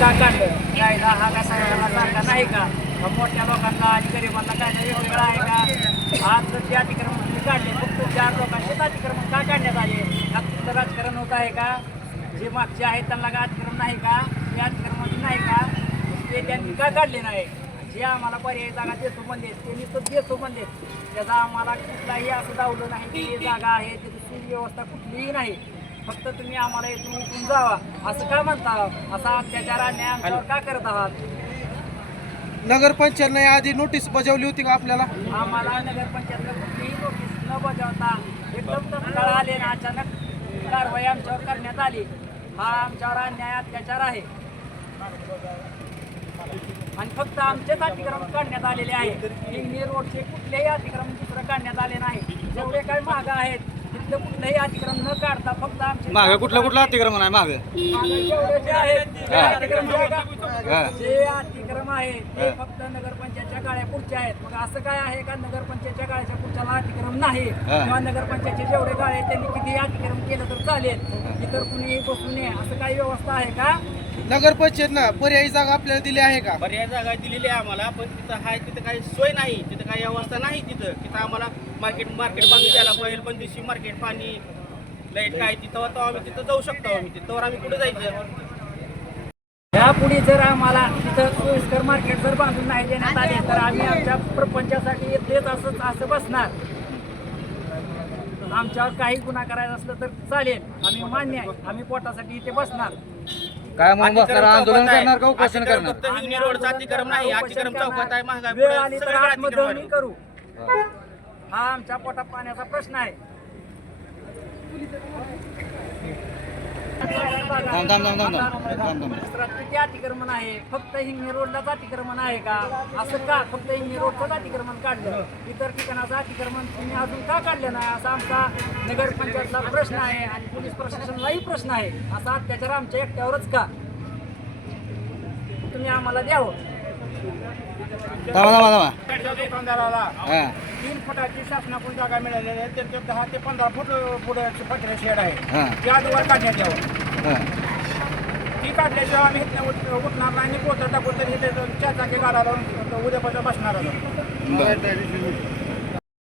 का काढलं? कायदा हा का सगळ्यांना सारखा नाही का? मोठ्या लोकांना आणि गरिबांना कायदा वेगवेगळा आहे का? आज जर ते अतिक्रमण काढले. फक्त चार लोकांचेच अतिक्रमण का काढण्यात आले? तुमचं राजकारण होत आहे का? जे मागचे आहेत त्यांना का अतिक्रमण नाही का? ते अतिक्रमण नाही का? ते त्यांनी का काढले नाही? जे आम्हाला पर्यायी जागा देतो म्हणजे ते मी नुसतं देतो म्हणजे त्याचा आम्हाला कुठलाही असं दावलं नाही की जागा आहे त्याची सुव्यवस्था कुठलीही नाही. फक्त तुम्ही आम्हाला इथून उठून जावा. असं का म्हणता? असा अत्याचार अन्याय आमच्यावर का करत आहात? नगरपंचायतनं याआधी नोटीस बजावली होती का आपल्याला? आम्हाला नगरपंचायतला कुठलीही नोटीस न बजावता एकदम तत्काळ आले ना अचानक कारवाई आमच्यावर करण्यात आली. हा आमच्यावर अन्याय अत्याचार आहे. आणि फक्त आमचेच अतिक्रमण काढण्यात आलेले आहे. हिंगणी रोडचे कुठलेही अतिक्रमण दुसरं काढण्यात आले नाही. जेवढे काही मागं आहेत तिथलं कुठलंही अतिक्रमण न काढता फक्त आमचे मागं कुठलं कुठलं अतिक्रमण आहे मागं मागं जेवढे जे आहेत ते. अतिक्रम जे आहे हा. का? जे अतिक्रम आहेत ते फक्त नगरपंचायतच्या गाड्या पुढच्या आहेत. मग असं काय आहे का नगरपंचायतच्या गाड्याच्या पुढच्याला अतिक्रम नाही? हा. किंवा नगरपंचायतचे जेवढे गाळे आहेत त्यांनी किती अतिक्रम केलं तर चालेल? इतर कुणी बसू नये. असं काही व्यवस्था आहे का? नगरपंचायतनं पर्यायी जागा आपल्याला दिली आहे का? पर्याय जागा दिलेली आहे आम्हाला पण तिथं आहे तिथं काही सोय नाही. तिथं काही व्यवस्था नाही तिथं. तिथं आम्हाला मार्केट मार्केट बांधून द्यायला पाहिजे पण दिवशी मार्केट पाणी लाइट काय तिथं तर आम्ही तिथं जाऊ शकतो आम्ही. तिथं आम्ही कुठे जायचं? यापुढे जर आम्हाला तिथं सोयीस्कर मार्केट जर बांधून नाही देण्यात आले तर आम्ही आमच्या प्रपंचासाठी तेच असंच असं बसणार. आमच्यावर काही गुन्हा करायचा असलं तर चालेल. आम्ही मान्य आहे. आम्ही पोटासाठी इथे बसणार. काय मग बसणार? आंदोलन करणार का? उपोषण करणार? फक्त हिंगणी रोडचं अतिक्रम नाही अतिक्रम चौकात आहे महागाई वेळ आली तर. करू. हा आमच्या पोटा पाण्याचा प्रश्न आहे. थांब, थांब, थांब, थांब, थांब. थांब, थांब. किती अतिक्रमण आहे? फक्त हिंगणी रोडलाच अतिक्रमण आहे का? असं का? फक्त हिंगणी रोडचंच अतिक्रमण काढलं? इतर ठिकाणाचं अतिक्रमण तुम्ही अजून का काढलं नाही? असा आमचा नगरपंचायतला प्रश्न आहे आणि पोलीस प्रशासनालाही प्रश्न आहे. असा अत्याचार आमच्या एकट्यावरच का? तुम्ही आम्हाला द्यावं थांबा थांबा थांबा. त्या दुकानदाराला हा. तीन फुटाची शासनाकडून जागा मिळालेली आहे. त्यांचं दहा ते पंधरा फूट पुढे शेड आहे. हा. ते आजवर काढण्यात यावं. हा. ती काढल्याशिवाय आम्ही उठ- उठणार नाही. आणि पोतर टाकून तर इथे चार चाकी गाडा लावून उद्यापासून बसणार आहोत.